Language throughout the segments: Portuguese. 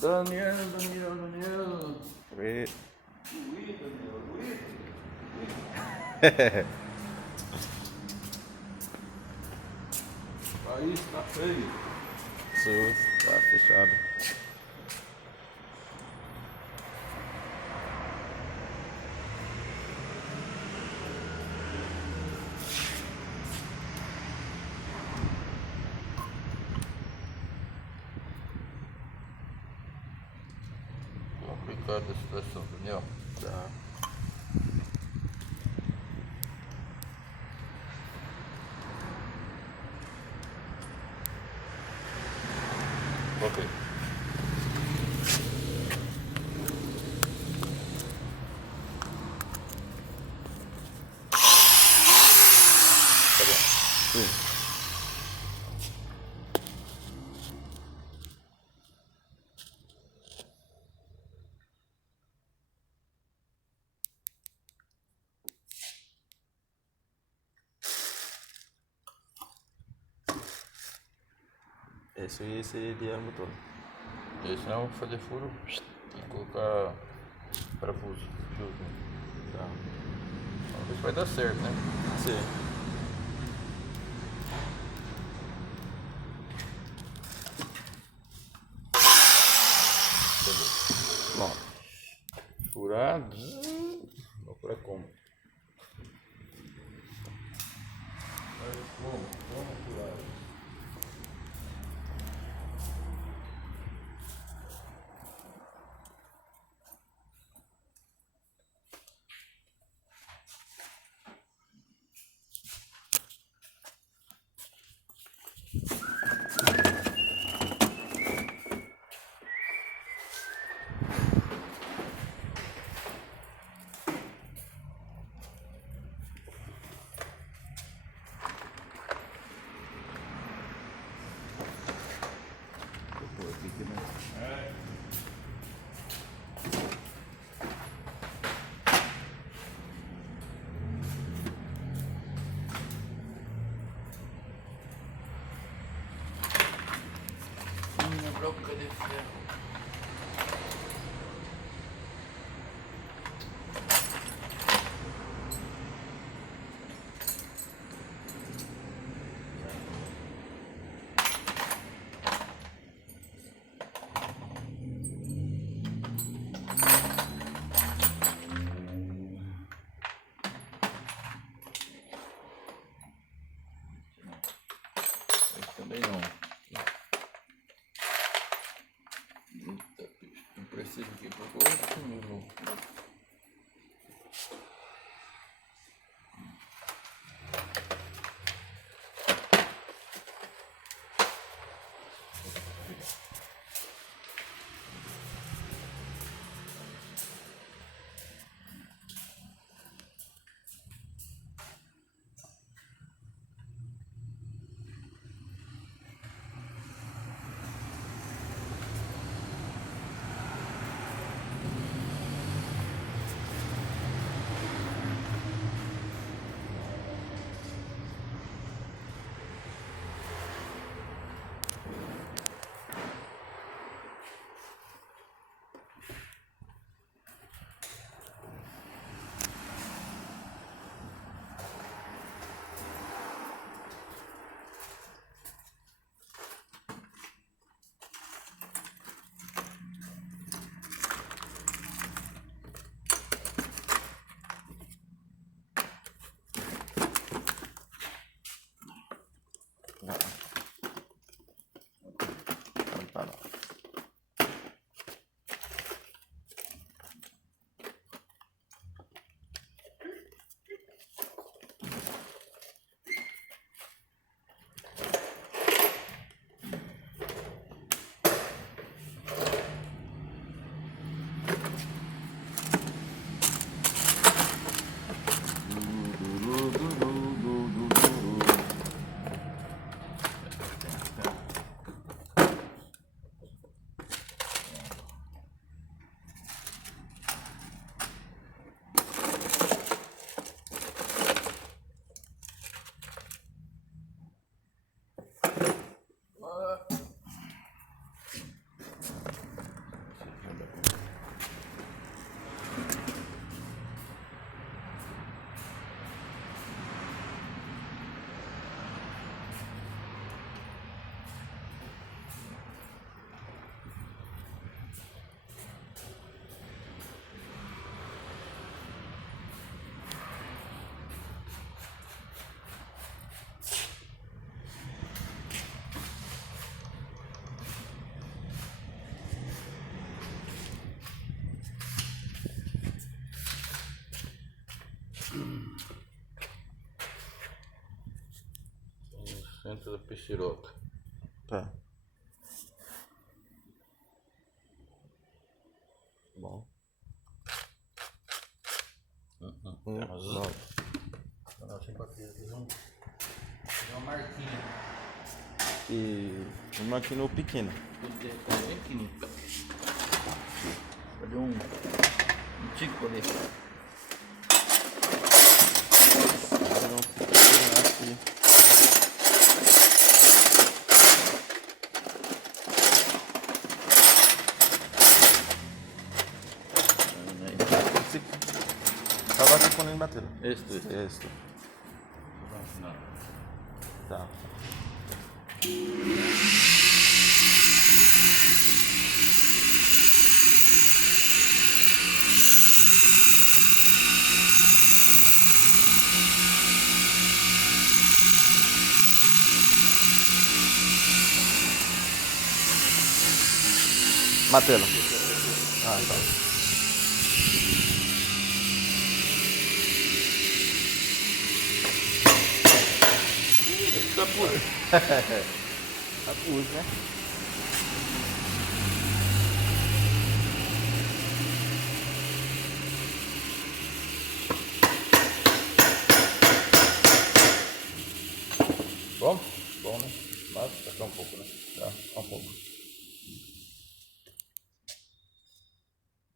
Daniel. Wait. Luiz, Daniel, Luiz. O país tá feio. SUS, tá fechado. Complicada a situação, Daniel. Tá. Ok. Tá bom. Sim. Esse aí seria o motor. Esse não, vou fazer furo e colocar parafuso. Junto. Tá. Vamos ver se vai dar certo, né? Sim. Beleza. Bom. Furar. Vou furar como? Como furar? Vou pôr aqui que não. Minha broca de ferro. Esse também não. Eita, não precisa aqui pro outro número. Não tá não. centro da pisciroca. Tá. Bom. Nove. Não, sem papel. Fiz uma marquinha. E uma aqui no pequeno. Bem pequenininho. Fazer um tico ali. Não, aqui. Estava aqui quando ele bateu. Esto. Não. Tá. Matelo. Ah, tá. Capuz, né? Bom? Bom, né? Basta tacar um pouco, né? Tá, um pouco.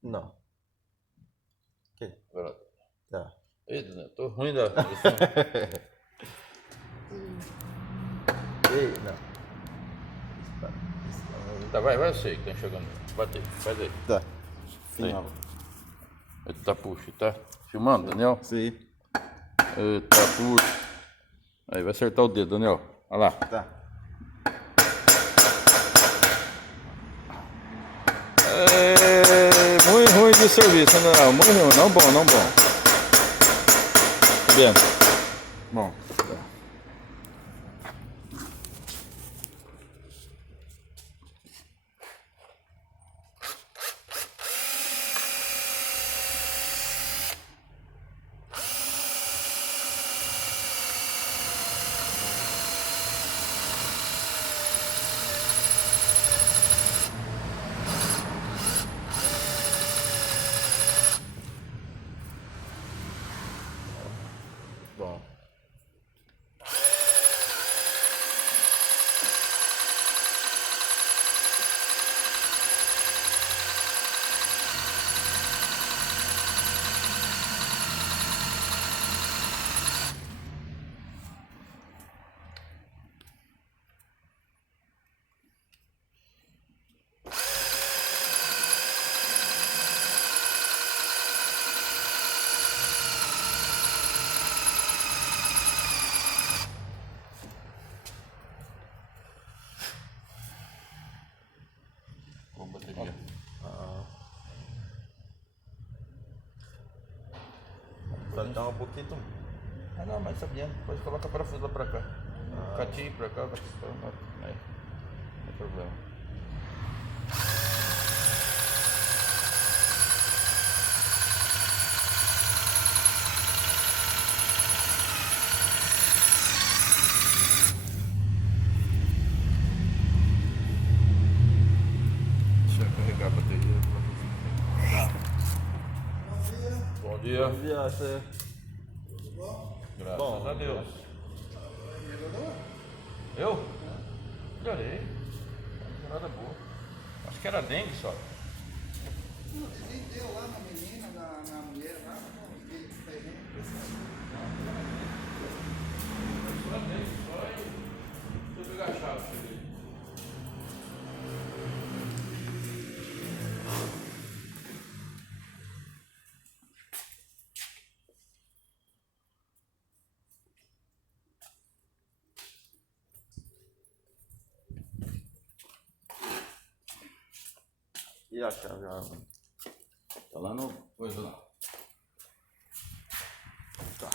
Não. Ok. Agora. Tá. Eita, né? Tô ruim da. Ei, não. Tá, vai você que tá enxergando. Bate, faz aí. Tá. Final. Eita, puxa, tá? Filmando, Daniel? Sim. Eita, puxa. Aí, vai acertar o dedo, Daniel. Olha lá. Tá. É muito ruim de serviço, né, Daniel? Muito ruim, não bom, não bom. Tá vendo? Bom. Bom. Boa bateria. Faltar um pouquinho. Ah, não, mas sabia, depois coloca o parafuso lá pra cá. Catinho pra cá, não tem problema. Deixa eu carregar a bateria. Tá. Bom dia. Bom dia, você. Graças Bom, a Deus. Eu? Melhorei. Nada boa. Acho que era dengue só. Nem deu lá na menina, na mulher lá, não deu diferente. Só dengue, só e... Deixa eu pegar a chave, cheguei. E a chave? Tá lá no... Coisa lá. Tá.